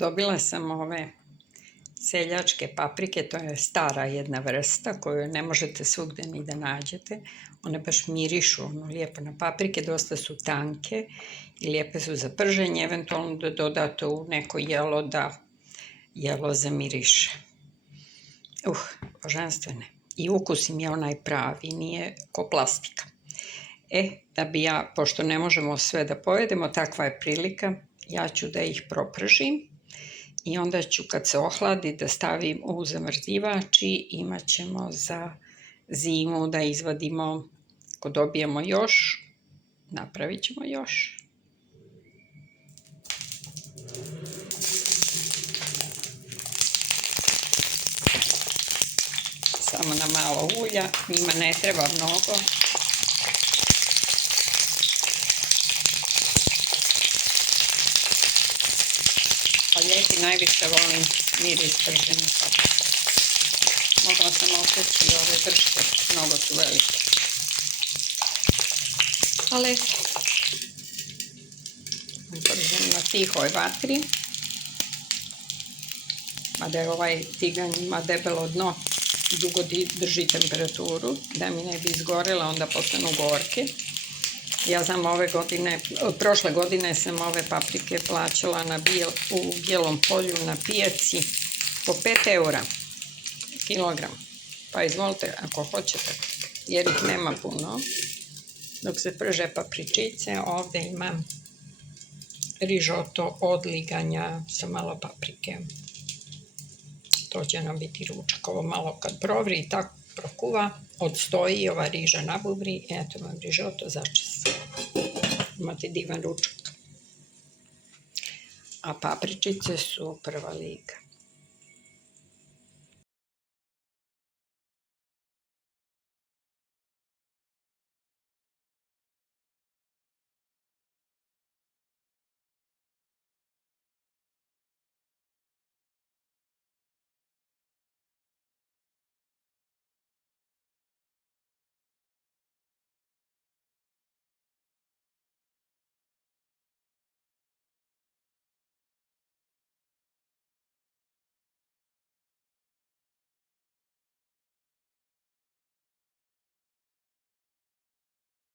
Dobila sam ove seljačke paprike, to je stara jedna vrsta koju ne možete svugde ni da nađete. One baš mirišu lijepo na paprike, dosta su tanke i lijepe su za prženje, eventualno da dodate u neko jelo da jelo zamiriše. Božanstvene. I ukus im je onaj pravi, nije ko plastika. Da bi ja, pošto ne možemo sve da pojedemo, takva je prilika, ja ću da ih propržim i onda ću kad se ohladi da stavim u zamrzivač i imat ćemo za zimu da izvadimo, ako dobijemo još, napravit ćemo još. Samo na malo ulja, njima ne treba mnogo. A ljeti najviše volim miris pržene paprike. Mogla sam oseći ove drške, mnogo su velike. Ali pržem na tihoj vatri. Mada je ovaj tiganj ima debelo dno, dugo drži temperaturu, da mi ne bi izgorela, onda postanu gorke. Ja znam prošle godine sam ove paprike plaćala u Bijelom Polju na pijaci po 5 € kilogram. Pa izvolite ako hoćete, jer ih nema puno. Dok se prže papričice, ovdje imam rižoto od liganja sa malo paprike. To će nam biti ručak. Ovo malo kad provri i tako prokuva, odstoji ova riža nabubri. Eto vam rižoto začas. Imate divan ručak. A papričice su prva liga.